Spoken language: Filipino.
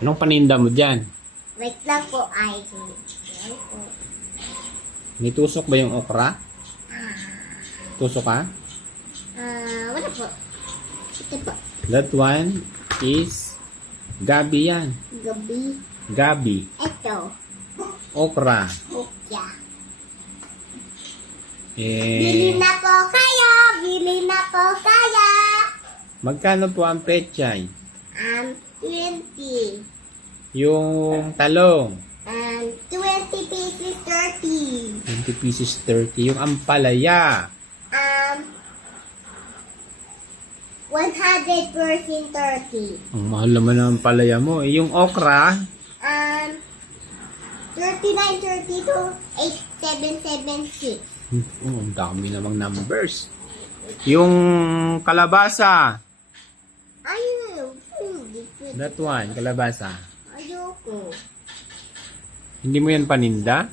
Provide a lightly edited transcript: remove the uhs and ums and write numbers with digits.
Anong paninda mo dyan? Wait lang po, idol. Yan po. May tusok ba yung okra? Tusok ka? Wala po. Ito po. That one is gabi yan. Gabi. Gabi. Ito. Okra. Ukya. Eh, Bili na po kayo! Bili na po kayo! magkano po ang pechay? 20. Yung talong. 20 pieces 30. 20 pieces 30. Yung ampalaya. 100% 30. Ang mahal naman ng ampalaya mo. Eh, yung okra, 39, 32, 8776. oh, ang dami namang numbers. Yung kalabasa. Ayun. Hindi pwede. That one, kalabasa. Ayoko. Hindi mo yan paninda?